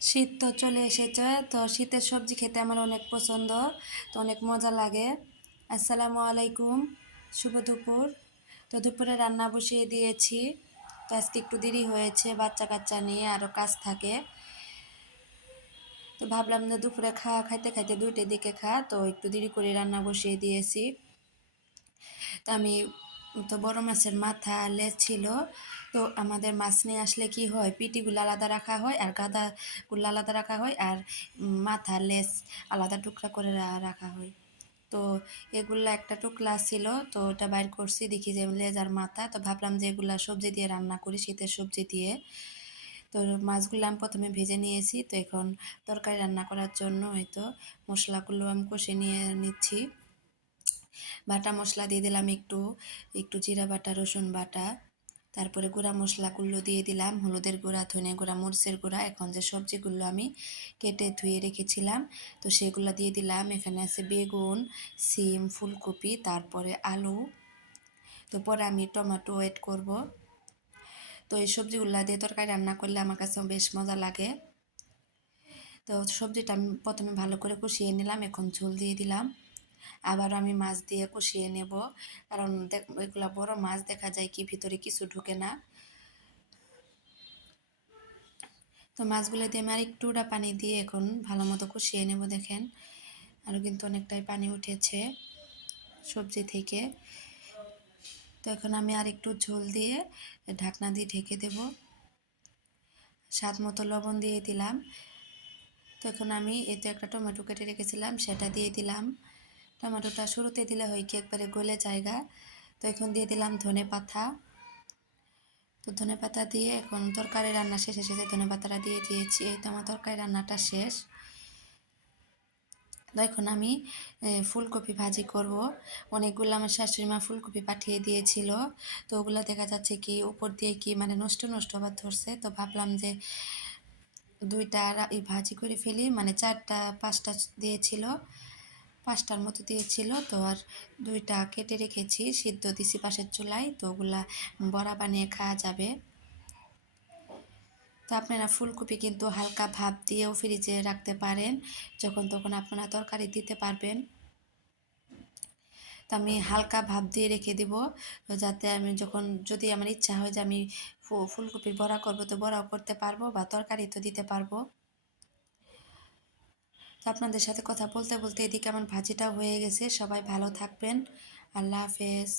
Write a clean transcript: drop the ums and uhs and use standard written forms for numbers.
শীত তো চলে এসেছে, তো শীতের সবজি খেতে আমার অনেক পছন্দ, তো অনেক মজা লাগে। আসসালামু আলাইকুম, শুভ দুপুর। তো দুপুরে রান্না বসিয়ে দিয়েছি। তো আজকে একটু দেরি হয়েছে, বাচ্চা কাচ্চা নিয়ে আরও কাজ থাকে। তো ভাবলাম যে দুপুরে খাইতে খাইতে 2টের দিকে তো একটু দেরি করে রান্না বসিয়ে দিয়েছি। তো আমি তো বড় মাছের মাথা লেজ ছিল। তো আমাদের মাছ নিয়ে আসলে কি হয়, পিটিগুলো আলাদা রাখা হয় আর গাদাগুলো আলাদা রাখা হয়, আর মাথা লেজ আলাদা টুকরা করে রাখা হয়। তো এগুলা একটা টুকলা ছিল, তো ওটা বাইর করছি, দেখি যে লেজ আর মাথা। তো ভাবলাম যে এগুলা সবজি দিয়ে রান্না করি, শীতের সবজি দিয়ে। তো মাছগুলো আমি প্রথমে ভেজে নিয়েছি। তো এখন তরকারি রান্না করার জন্য হয়তো মশলাগুলো আমি কষে নিয়ে নিচ্ছি। বাটা মশলা দিয়ে দিলাম একটু, একটু জিরা বাটা, রসুন বাটা, তারপরে গুঁড়া মশলাগুলো দিয়ে দিলাম, হলুদের গুঁড়া, ধনে গুঁড়া, মরিচের গুঁড়া। এখন যে সবজিগুলো আমি কেটে ধুয়ে রেখেছিলাম, তো সেগুলো দিয়ে দিলাম। এখানে আছে বেগুন, সিম, ফুলকপি, তারপরে আলু। তো পরে আমি টমেটো এড করব। তো এই সবজিগুলো দিয়ে তরকারি রান্না করলে আমার কাছে বেশ মজা লাগে। তো সবজিটা আমি প্রথমে ভালো করে কষিয়ে নিলাম, এখন ঝোল দিয়ে দিলাম। আবার আমি মাছ দিয়ে কষিয়ে নেব, কারণ এগুলা বড় মাছ, দেখা যায় কি ভিতরে কিছু ঢুকে না। তো মাছগুলো দিয়ে আমি আর একটুটা পানি দিয়ে এখন ভালো মতো কষিয়ে নেব। দেখেন আরও কিন্তু অনেকটাই পানি উঠেছে সবজি থেকে। তো এখন আমি আর একটু ঝোল দিয়ে ঢাকনা দিয়ে ঢেকে দেব। স্বাদ মতো লবণ দিয়ে দিলাম। তো এখন আমি এতে একটা টমেটো কেটে রেখেছিলাম, সেটা দিয়ে দিলাম। টমেটোটা শুরুতে দিলে হয় কি একবারে গলে জায়গা। তো এখন দিয়ে দিলাম ধনে পাতা। তো ধনে পাতা দিয়ে এখন তরকারি রান্না শেষে শেষে ধনে পাতাটা দিয়ে দিয়েছি। এই তো আমার তরকারি রান্নাটা শেষ। তো এখন আমি ফুলকপি ভাজি করব। অনেকগুলো আমার শাশুড়ি মা ফুলকপি পাঠিয়ে দিয়েছিল, তো ওগুলো দেখা যাচ্ছে কি উপর দিয়ে কি মানে নষ্ট নষ্ট আবার ধরছে। তো ভাবলাম যে 2টা এই ভাজি করে ফেলি, মানে 4টা 5টা দিয়েছিল, 5টার মতো দিয়েছিল। তো আর 2টা কেটে রেখেছি, সিদ্ধ দিছি পাশের চুলায়। তো ওগুলা বড়া বানিয়ে খাওয়া যাবে। তো আপনারা ফুলকপি কিন্তু হালকা ভাপ দিয়েও ফ্রিজে রাখতে পারেন, যখন তখন আপনারা তরকারি দিতে পারবেন। তো আমি হালকা ভাপ দিয়ে রেখে দিব, যাতে আমি যখন যদি আমার ইচ্ছা হয় যে আমি ফুলকপির বড়া করব, তো বড়াও করতে পারবো বা তরকারি তো দিতে পারবো। তো আপনাদের সাথে কথা বলতে বলতে এদিকে আমার ভাজিটাও হয়ে গেছে। সবাই ভালো থাকবেন। আল্লাহ হাফেজ।